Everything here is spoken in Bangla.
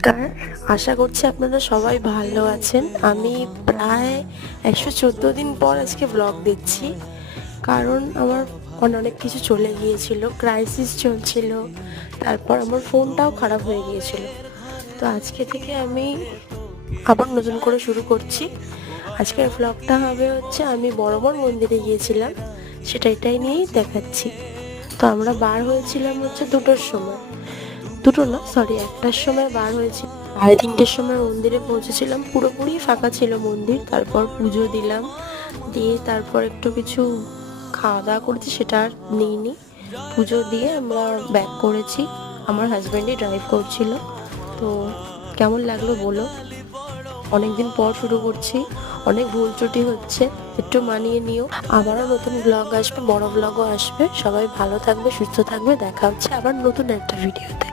নমস্কার, আশা করছি আপনারা সবাই ভালো আছেন। আমি প্রায় 114 দিন পর আজকে ব্লগ দিচ্ছি, কারণ আমার অনেক কিছু চলে গিয়েছিল, ক্রাইসিস চলছিল, তারপর আমার ফোনটাও খারাপ হয়ে গিয়েছিল। তো আজকে থেকে আমি আবার নতুন করে শুরু করছি। আজকের ব্লগটা হবে হচ্ছে আমি বড়বড় মন্দিরে গিয়েছিলাম, এটাই নিয়েই দেখাচ্ছি। তো আমরা বার হয়েছিলাম হচ্ছে 2টোর সময়, 2টো না সরি 1টার সময় বার হয়েছি। 3:30টের সময় মন্দিরে পৌঁছেছিলাম, পুরোপুরি ফাঁকা ছিল মন্দির। তারপর পুজো দিলাম, দিয়ে তারপর একটু কিছু খাওয়া দাওয়া করেছি, সেটা আর নিইনি। পুজো দিয়ে আমরা ব্যাক করেছি, আমার হাজব্যান্ডই ড্রাইভ করছিল। তো কেমন লাগলো বলো। অনেকদিন পর শুরু করছি, অনেক ভুল ত্রুটি হচ্ছে, একটু মানিয়ে নিও। আবারও নতুন ব্লগ আসবে, বড় ব্লগও আসবে। সবাই ভালো থাকবে, সুস্থ থাকবে, দেখা হচ্ছে আবার নতুন একটা ভিডিওতে।